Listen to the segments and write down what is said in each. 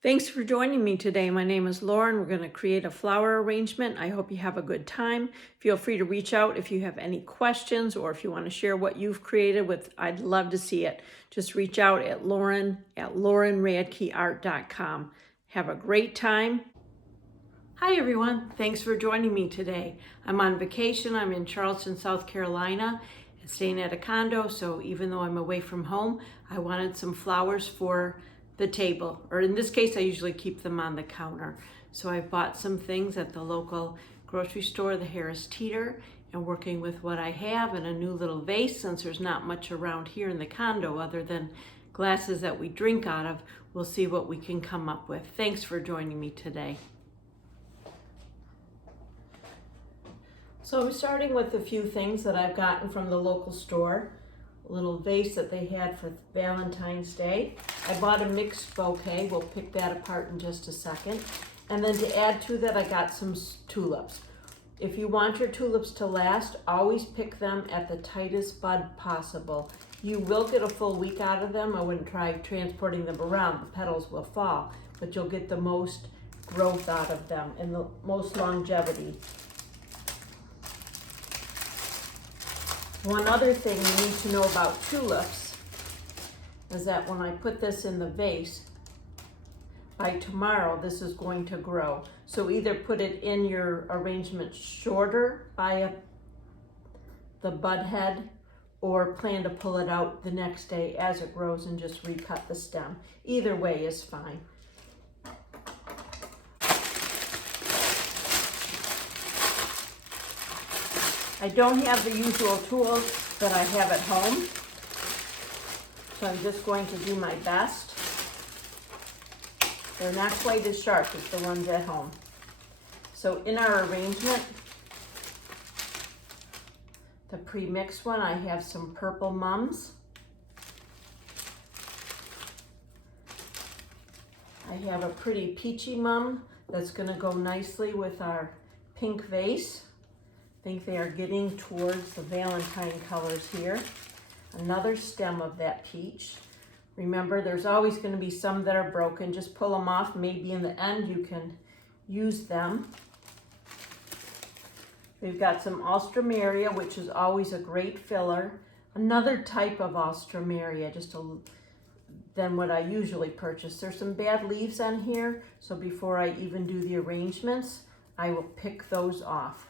Thanks for joining me today. My name is Lauren. We're going to create a flower arrangement. I hope you have a good time. Feel free to reach out if you have any questions or if you want to share what you've created with. I'd love to see it. Just reach out at lauren@laurenradkeart.com. Have a great time. Hi everyone. Thanks for joining me today. I'm on vacation. I'm in Charleston, South Carolina, and staying at a condo. So even though I'm away from home, I wanted some flowers for the table, or in this case I usually keep them on the counter. So I bought some things at the local grocery store, the Harris Teeter, and working with what I have and a new little vase, since there's not much around here in the condo other than glasses that we drink out of. We'll see what we can come up with. Thanks for joining me today. So I'm starting with a few things that I've gotten from the local store. A little vase that they had for Valentine's Day. I bought a mixed bouquet. We'll pick that apart in just a second. And then to add to that, I got some tulips. If you want your tulips to last, always pick them at the tightest bud possible. You will get a full week out of them. I wouldn't try transporting them around. The petals will fall, but you'll get the most growth out of them and the most longevity. One other thing you need to know about tulips is that when I put this in the vase, by tomorrow this is going to grow. So either put it in your arrangement shorter by the bud head, or plan to pull it out the next day as it grows and just recut the stem. Either way is fine. I don't have the usual tools that I have at home, so I'm just going to do my best. They're not quite as sharp as the ones at home. So in our arrangement, the pre-mixed one, I have some purple mums. I have a pretty peachy mum that's going to go nicely with our pink vase. I think they are getting towards the Valentine colors here. Another stem of that peach. Remember, there's always going to be some that are broken. Just pull them off. Maybe in the end you can use them. We've got some alstroemeria, which is always a great filler. Another type of alstroemeria, than what I usually purchase. There's some bad leaves on here, so before I even do the arrangements, I will pick those off.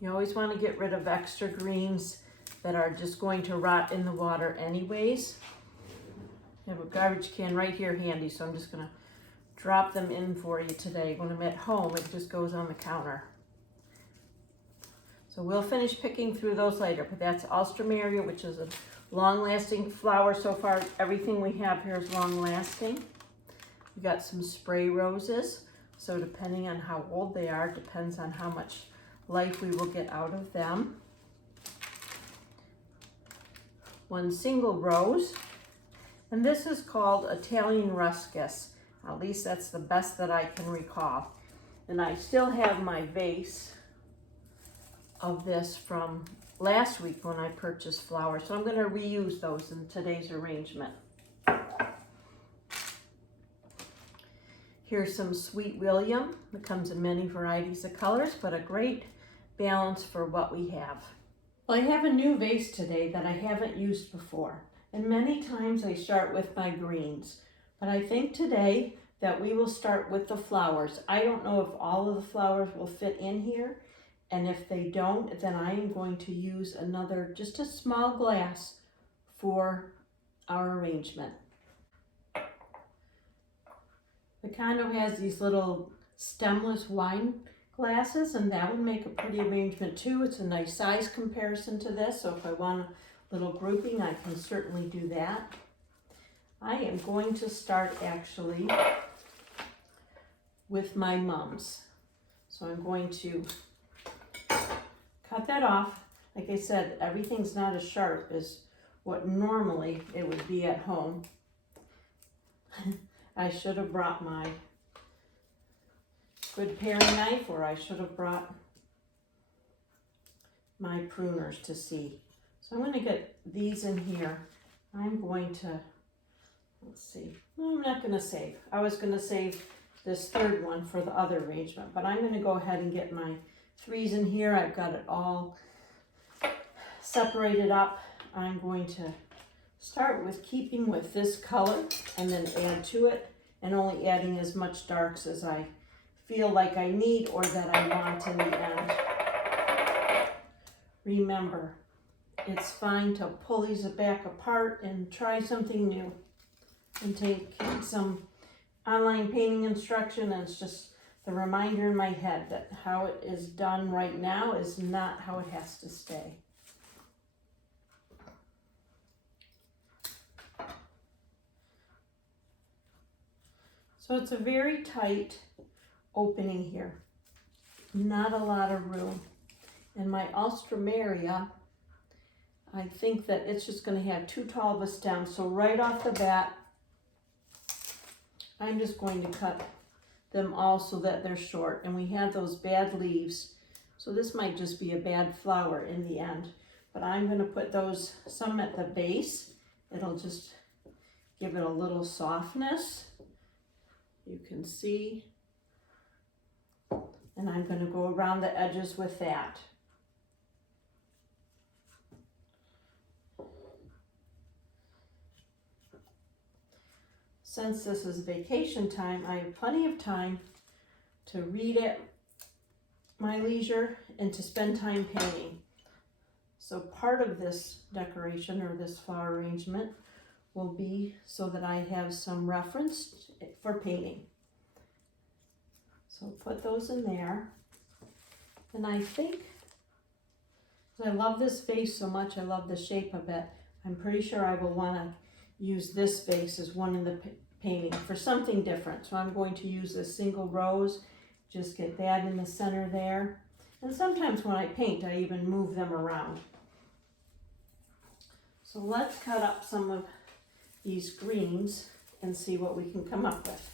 You always want to get rid of extra greens that are just going to rot in the water anyways. I have a garbage can right here handy, so I'm just going to drop them in for you today. When I'm at home, it just goes on the counter. So we'll finish picking through those later, but that's alstroemeria, which is a long-lasting flower. So far, everything we have here is long-lasting. We got some spray roses, so depending on how old they are, depends on how much life we will get out of them. One single rose, and this is called Italian ruscus. At least that's the best that I can recall. And I still have my vase of this from last week when I purchased flowers, so I'm going to reuse those in today's arrangement. Here's some Sweet William. It comes in many varieties of colors, but a great balance for what we have. Well, I have a new vase today that I haven't used before, and many times I start with my greens, but I think today that we will start with the flowers. I don't know if all of the flowers will fit in here, and if they don't, then I am going to use just a small glass for our arrangement. The condo has these little stemless wine glasses, and that would make a pretty arrangement too. It's a nice size comparison to this, so if I want a little grouping, I can certainly do that. I am going to start actually with my mums. So I'm going to cut that off. Like I said, everything's not as sharp as what normally it would be at home. I should have brought my good paring knife, or I should have brought my pruners to see. So I'm going to get these in here. I'm going to Let's see. No, I'm not going to save. I was going to save this third one for the other arrangement, but I'm going to go ahead and get my 3s in here. I've got it all separated up. I'm going to start with keeping with this color and then add to it, and only adding as much darks as I feel like I need or that I want in the end. Remember, it's fine to pull these back apart and try something new and take some online painting instruction, and it's just the reminder in my head that how it is done right now is not how it has to stay. So it's a very tight opening here, not a lot of room. And my Alstroemeria, I think that it's just going to have too tall of a stem. So right off the bat, I'm just going to cut them all so that they're short. And we have those bad leaves, so this might just be a bad flower in the end. But I'm going to put those, some at the base. It'll just give it a little softness. You can see. And I'm going to go around the edges with that. Since this is vacation time, I have plenty of time to read at my leisure and to spend time painting. So part of this decoration or this flower arrangement will be so that I have some reference for painting. So put those in there. And I think, I love this vase so much, I love the shape of it, I'm pretty sure I will want to use this vase as one in the painting for something different. So I'm going to use this single rose, just get that in the center there. And sometimes when I paint, I even move them around. So let's cut up some of these greens and see what we can come up with.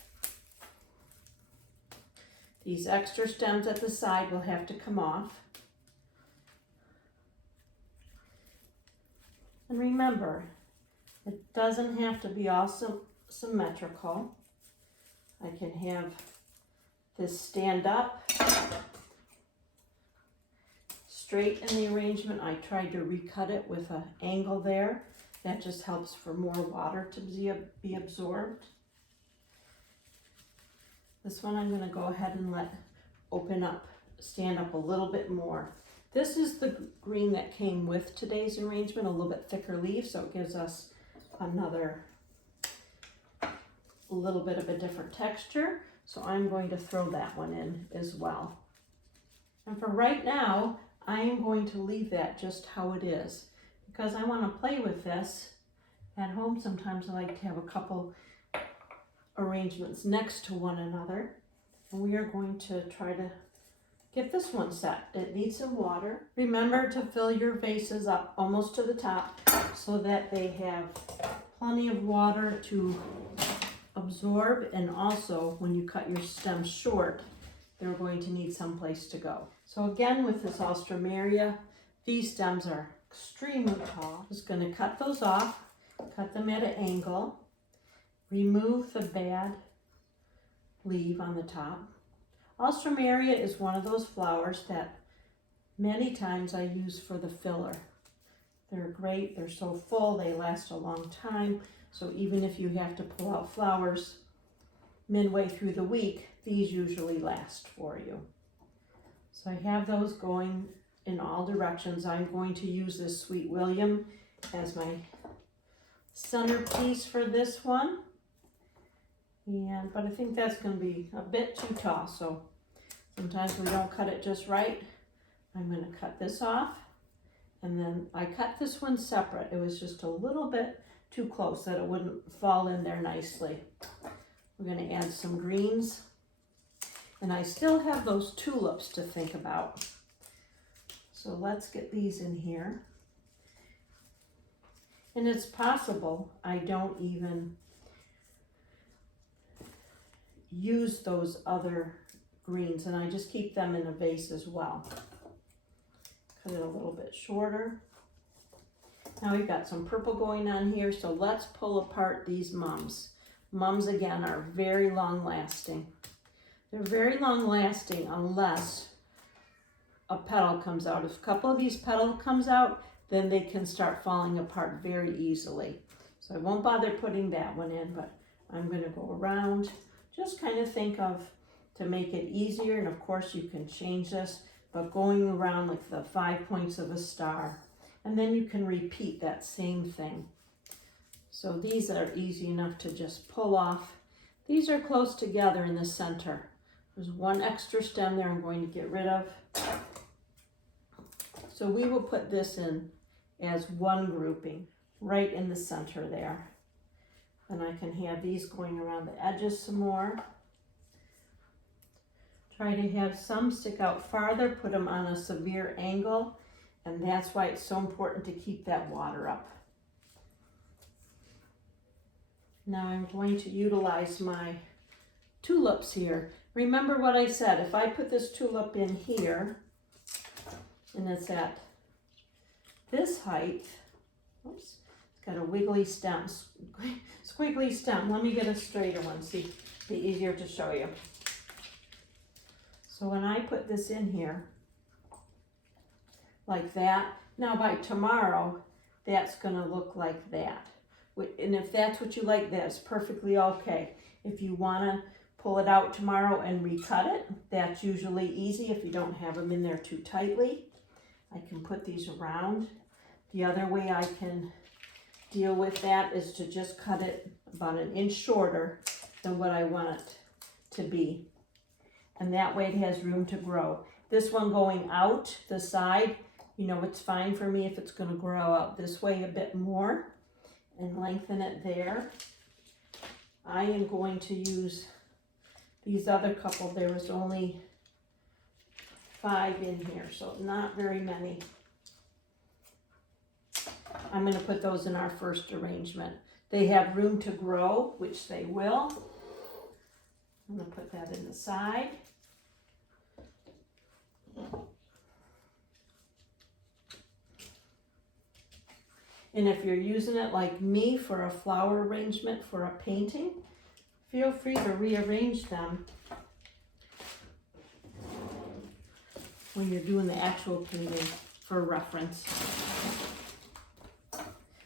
These extra stems at the side will have to come off. And remember, it doesn't have to be all symmetrical. I can have this stand up straight in the arrangement. I tried to recut it with an angle there. That just helps for more water to be absorbed. This one I'm going to go ahead and let open up, stand up a little bit more. This is the green that came with today's arrangement, a little bit thicker leaf, so it gives us another little bit of a different texture. So I'm going to throw that one in as well. And for right now, I am going to leave that just how it is because I want to play with this at home. Sometimes I like to have a couple arrangements next to one another. And we are going to try to get this one set. It needs some water. Remember to fill your vases up almost to the top so that they have plenty of water to absorb, and also when you cut your stems short, they're going to need some place to go. So again, with this Alstroemeria, these stems are extremely tall. Just going to cut those off, cut them at an angle, remove the bad leaf on the top. Alstroemeria is one of those flowers that many times I use for the filler. They're great, they're so full, they last a long time. So even if you have to pull out flowers midway through the week, these usually last for you. So I have those going in all directions. I'm going to use this Sweet William as my centerpiece for this one. But I think that's going to be a bit too tall, so sometimes we don't cut it just right. I'm going to cut this off, and then I cut this one separate. It was just a little bit too close that it wouldn't fall in there nicely. We're going to add some greens, and I still have those tulips to think about. So let's get these in here. And it's possible I don't even use those other greens, and I just keep them in a vase as well. Cut it a little bit shorter. Now we've got some purple going on here, so let's pull apart these mums. Mums, again, are very long lasting. They're very long lasting unless a petal comes out. If a couple of these petals comes out, then they can start falling apart very easily. So I won't bother putting that one in, but I'm going to go around. Just kind of think of, to make it easier, and of course you can change this, but going around like the 5 points of a star. And then you can repeat that same thing. So these are easy enough to just pull off. These are close together in the center. There's one extra stem there I'm going to get rid of. So we will put this in as one grouping right in the center there. And I can have these going around the edges some more. Try to have some stick out farther, put them on a severe angle, and that's why it's so important to keep that water up. Now I'm going to utilize my tulips here. Remember what I said, if I put this tulip in here, and it's at this height, oops, it's got a wiggly stem, squiggly stem. Let me get a straighter one, see, it'll be easier to show you. So when I put this in here, like that, now by tomorrow, that's gonna look like that. And if that's what you like, that's perfectly okay. If you wanna pull it out tomorrow and recut it, that's usually easy if you don't have them in there too tightly. I can put these around. The other way I can deal with that is to just cut it about 1 inch shorter than what I want it to be. And that way it has room to grow. This one going out the side, you know, it's fine for me if it's gonna grow out this way a bit more and lengthen it there. I am going to use these other couple. There was only 5 in here, so not very many. I'm going to put those in our first arrangement. They have room to grow, which they will. I'm going to put that in the side. And if you're using it like me for a flower arrangement for a painting, feel free to rearrange them when you're doing the actual painting for reference.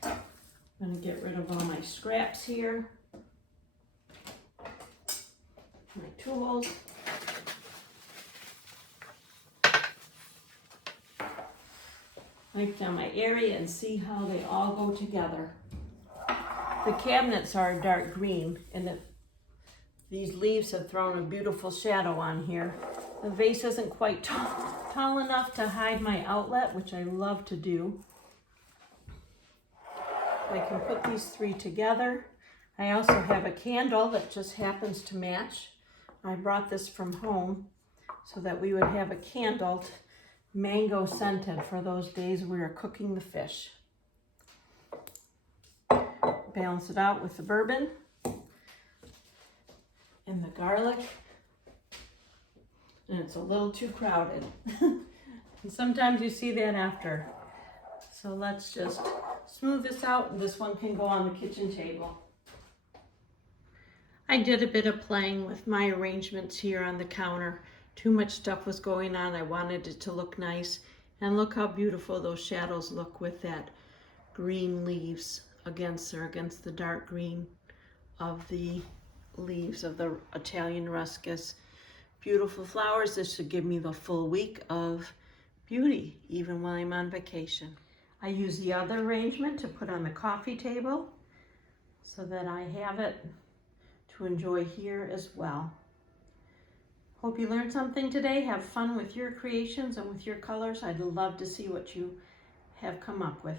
I'm going to get rid of all my scraps here, my tools. Wipe down my area and see how they all go together. The cabinets are dark green, and these leaves have thrown a beautiful shadow on here. The vase isn't quite tall enough to hide my outlet, which I love to do. I can put these 3 together. I also have a candle that just happens to match. I brought this from home so that we would have a candle, mango scented, for those days we are cooking the fish. Balance it out with the bourbon and the garlic. And it's a little too crowded. And sometimes you see that after. So let's just smooth this out, and this one can go on the kitchen table. I did a bit of playing with my arrangements here on the counter. Too much stuff was going on. I wanted it to look nice. And look how beautiful those shadows look with that green leaves against the dark green of the leaves of the Italian ruscus. Beautiful flowers. This should give me the full week of beauty, even while I'm on vacation. I use the other arrangement to put on the coffee table so that I have it to enjoy here as well. Hope you learned something today. Have fun with your creations and with your colors. I'd love to see what you have come up with.